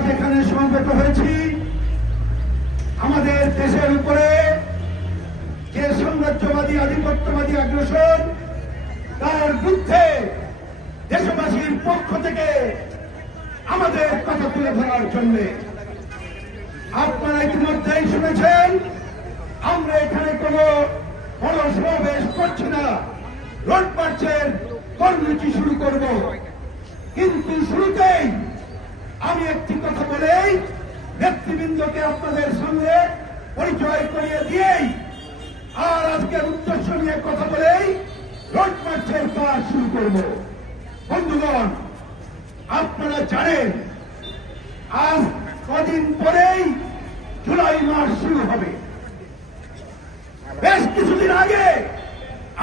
আজ এখানে সমবেত হয়েছি আমাদের দেশের উপরে যে সাম্রাজ্যবাদী আধিপত্যবাদী আগ্রাসন তার বিরুদ্ধে দেশবাসীর পক্ষ থেকে আমাদের কথা তুলে ধরার জন্য। আপনারা ইতিমধ্যেই শুনেছেন আমরা এখানে কোন বড় সমাবেশ করছি না, রোড মার্চের কর্মসূচি শুরু করব। কিন্তু শুরুতেই আমি একটি কথা বলেই নেতৃবৃন্দকে আপনাদের সামনে পরিচয় করিয়ে দিয়েই আর আজকের উদ্দেশ্য নিয়ে কথা বলেই রোড মার্চের কাজ শুরু করব। বন্ধুগণ, আপনারা জানেন আজ কদিন পরেই জুলাই মাস শুরু হবে। বেশ কিছুদিন আগে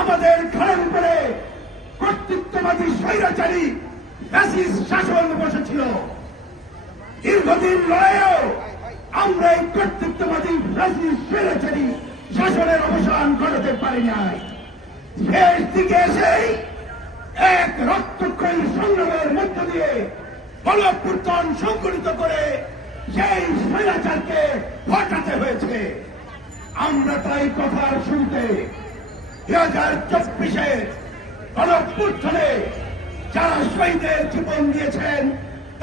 আমাদের ঘরের উপরে কর্তৃত্ববাদী স্বৈরাচারী ফ্যাসিস্ট শাসন বসেছিল। দীর্ঘদিন লড়াইও আমরা এই কর্তৃত্ববাদী ফ্যাসিস্ট স্বৈরাচারী শাসনের অবসান ঘটাতে পারি নাই। শেষ দিকে এসেই এক রক্তক্ষয়ী সংগ্রামের মধ্য দিয়ে গণঅভ্যুত্থান সংগঠিত করে সেই স্বৈরাচারকে হটাতে হয়েছে। আমরা তাই কথার শুনতে 2024-এ গণঅভ্যুত্থানে যারা শহীদের জীবন দিয়েছেন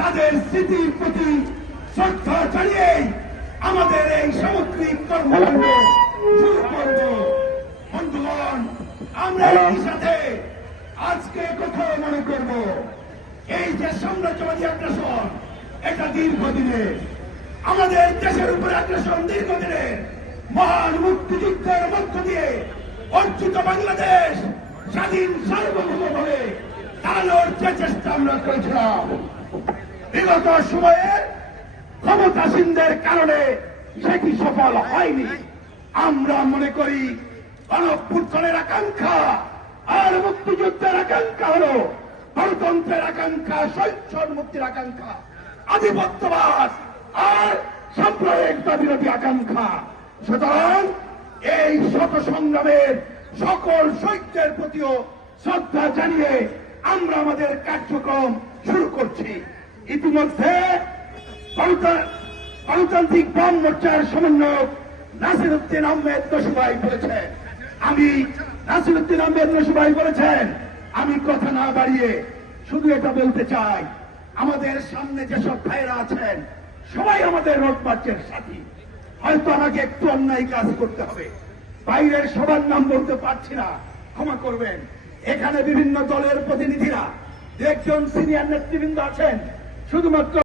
তাদের স্মৃতির প্রতি শ্রদ্ধা জানিয়ে আমাদের এই সামগ্রিক কর্মকাণ্ড শুরু করব। বন্ধুগণ, আমরা একই সাথে আজকে কথা মনে করব, এই যে সাম্রাজ্যবাদী আগ্রাসন এটা দীর্ঘদিনের, আমাদের দেশের উপরে আগ্রাসন দীর্ঘদিনের। মহান মুক্তিযুদ্ধের মধ্য দিয়ে অর্জিত বাংলাদেশ স্বাধীন সার্বভৌমভাবে দাঁড়ানোর যে চেষ্টা আমরা করেছিলাম, বিগত সময়ে ক্ষমতাসীনদের কারণে সেটি সফল হয়নি। আমরা মনে করি গণঅভ্যুত্থানের আকাঙ্ক্ষা আর মুক্তিযুদ্ধের আকাঙ্ক্ষা হল গণতন্ত্রের আকাঙ্ক্ষা, স্বৈচ্ছর মুক্তির আকাঙ্ক্ষা, আধিপত্যবাদ আর সাম্প্রদায়িকতা বিরোধী আকাঙ্ক্ষা। সুতরাং এই শত সংগ্রামের সকল শহীদদের প্রতিও শ্রদ্ধা জানিয়ে আমরা আমাদের কার্যক্রম শুরু করছি। ইতিমধ্যে গণতান্ত্রিক বাম মোর্চার সমন্বয়ক নাসিরউদ্দিন আহমেদ নসুভাই বলেছেন, আমি কথা না বাড়িয়ে শুধু এটা বলতে চাই, আমাদের সামনে যেসব ভাইরা আছেন সবাই আমাদের রোড মার্চের সাথী। হয়তো আমাকে একটু অন্যায় কাজ করতে হবে, বাইরের সবার নাম বলতে পারছি না, ক্ষমা করবেন। এখানে বিভিন্ন দলের প্রতিনিধিরা, একজন সিনিয়র নেতৃবৃন্দ আছেন, শুধুমাত্র